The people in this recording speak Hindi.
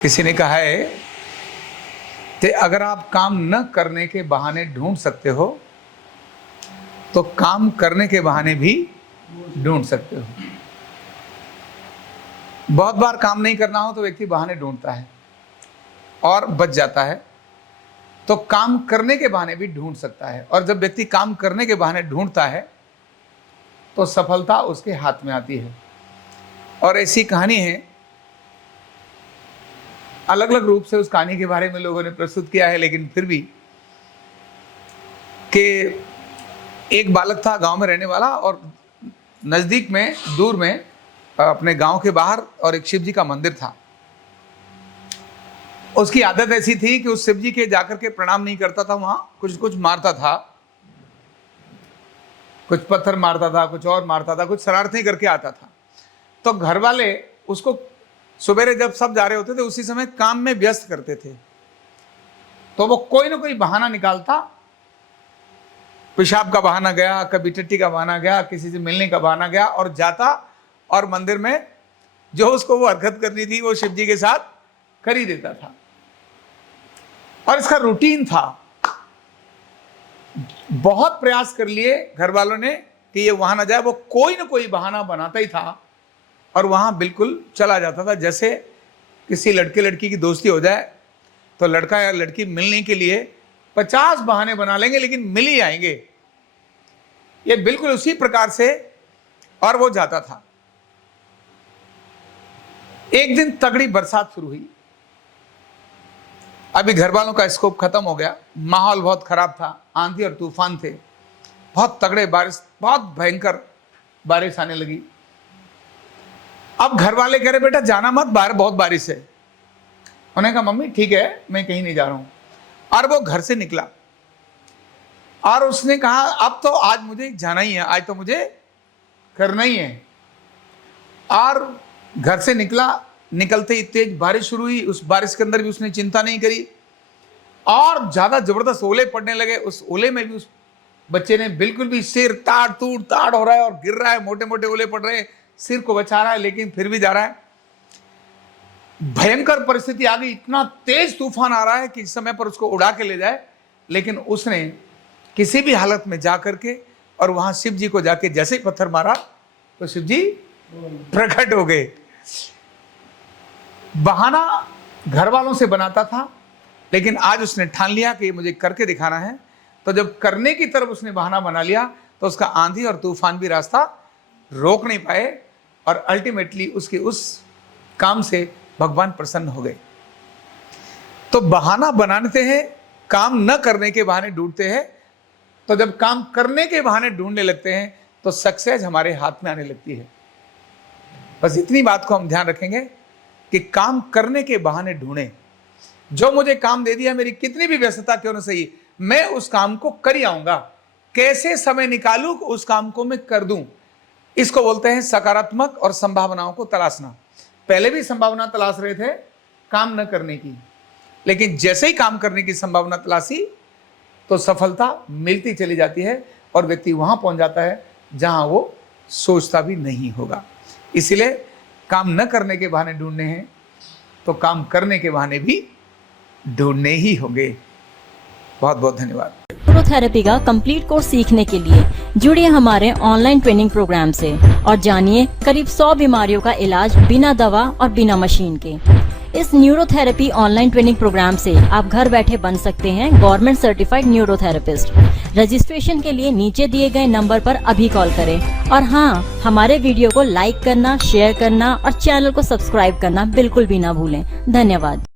किसी ने कहा है कि अगर आप काम न करने के बहाने ढूंढ सकते हो तो काम करने के बहाने भी ढूंढ सकते हो। बहुत बार काम नहीं करना हो तो व्यक्ति बहाने ढूंढता है और बच जाता है, तो काम करने के बहाने भी ढूंढ सकता है। और जब व्यक्ति काम करने के बहाने ढूंढता है तो सफलता उसके हाथ में आती है। और ऐसी कहानी है, अलग अलग रूप से उस कहानी के बारे में लोगों ने प्रस्तुत किया है, लेकिन फिर भी कि एक बालक था गांव में रहने वाला और नज़दीक में दूर में अपने गांव के बाहर और एक शिव जी का मंदिर था। उसकी आदत ऐसी थी कि उस शिव जी के जाकर के प्रणाम नहीं करता था, वहां कुछ कुछ मारता था, कुछ पत्थर मारता था, कुछ और मारता था, कुछ शरारतें करके आता था। तो घर वाले उसको सवेरे जब सब जा रहे होते थे उसी समय काम में व्यस्त करते थे, तो वो कोई ना कोई बहाना निकालता। पेशाब का बहाना गया, कभी टट्टी का बहाना गया, किसी से मिलने का बहाना गया और जाता और मंदिर में जो उसको वो हरकत करनी थी वो शिव जी के साथ कर ही देता था। और इसका रूटीन था। बहुत प्रयास कर लिए घर वालों ने कि ये वहां ना जाए, वो कोई ना कोई बहाना बनाता ही था और वहां बिल्कुल चला जाता था। जैसे किसी लड़के लड़की की दोस्ती हो जाए तो लड़का या लड़की मिलने के लिए 50 बहाने बना लेंगे लेकिन मिल ही आएंगे, ये बिल्कुल उसी प्रकार से। और वो जाता था। एक दिन तगड़ी बरसात शुरू हुई। अभी घर वालों का स्कोप खत्म हो गया, माहौल बहुत खराब था, आंधी और तूफान थे, बहुत तगड़े बारिश, बहुत भयंकर बारिश आने लगी। अब घर वाले कह रहे बेटा जाना मत, बाहर बहुत बारिश है। उन्होंने कहा मम्मी ठीक है, मैं कहीं नहीं जा रहा हूं। और वो घर से निकला और उसने कहा अब तो आज मुझे जाना ही है, आज तो मुझे करना ही है। और घर से निकला, निकलते ही तेज बारिश शुरू हुई। उस बारिश के अंदर भी उसने चिंता नहीं करी और ज्यादा जबरदस्त ओले पड़ने लगे। उस ओले में भी उस बच्चे ने बिल्कुल भी, सिर ताड़ तूड़ ताड़ हो रहा है और गिर रहा है, मोटे मोटे ओले पड़ रहे हैं, सिर को बचा रहा है लेकिन फिर भी जा रहा है। भयंकर परिस्थिति आ गई, इतना तेज तूफान आ रहा है कि इस समय पर उसको उड़ा के ले जाए, लेकिन उसने किसी भी हालत में जा करके और वहां शिव जी को जाके जैसे ही पत्थर मारा तो शिव जी प्रकट हो गए। बहाना घर वालों से बनाता था, लेकिन आज उसने ठान लिया कि मुझे करके दिखाना है। तो जब करने की तरफ उसने बहाना बना लिया तो उसका आंधी और तूफान भी रास्ता रोक नहीं पाए और अल्टीमेटली उसके उस काम से भगवान प्रसन्न हो गए। तो बहाना बनाते हैं, काम न करने के बहाने ढूंढते हैं, तो जब काम करने के बहाने ढूंढने लगते हैं तो सक्सेस हमारे हाथ में आने लगती है। बस इतनी बात को हम ध्यान रखेंगे कि काम करने के बहाने ढूंढें। जो मुझे काम दे दिया, मेरी कितनी भी व्यस्तता क्यों न सही, मैं उस काम को कर ही आऊंगा। कैसे समय निकालूं उस काम को मैं कर दूं। इसको बोलते हैं सकारात्मक और संभावनाओं को तलाशना। पहले भी संभावना तलाश रहे थे काम न करने की, लेकिन जैसे ही काम करने की संभावना तलाशी तो सफलता मिलती चली जाती है और व्यक्ति वहां पहुंच जाता है जहां वो सोचता भी नहीं होगा। इसलिए काम न करने के बहाने ढूंढने हैं तो काम करने के बहाने भी ढूंढने ही होंगे। बहुत बहुत धन्यवाद। न्यूरोथेरेपी का कंप्लीट कोर्स सीखने के लिए जुड़िए हमारे ऑनलाइन ट्रेनिंग प्रोग्राम से और जानिए करीब 100 बीमारियों का इलाज बिना दवा और बिना मशीन के। इस न्यूरोथेरेपी ऑनलाइन ट्रेनिंग प्रोग्राम से आप घर बैठे बन सकते हैं गवर्नमेंट सर्टिफाइड न्यूरोथेरेपिस्ट। रजिस्ट्रेशन के लिए नीचे दिए गए नंबर पर अभी कॉल करें। और हाँ, हमारे वीडियो को लाइक करना, शेयर करना और चैनल को सब्सक्राइब करना बिल्कुल भी ना भूलें। धन्यवाद।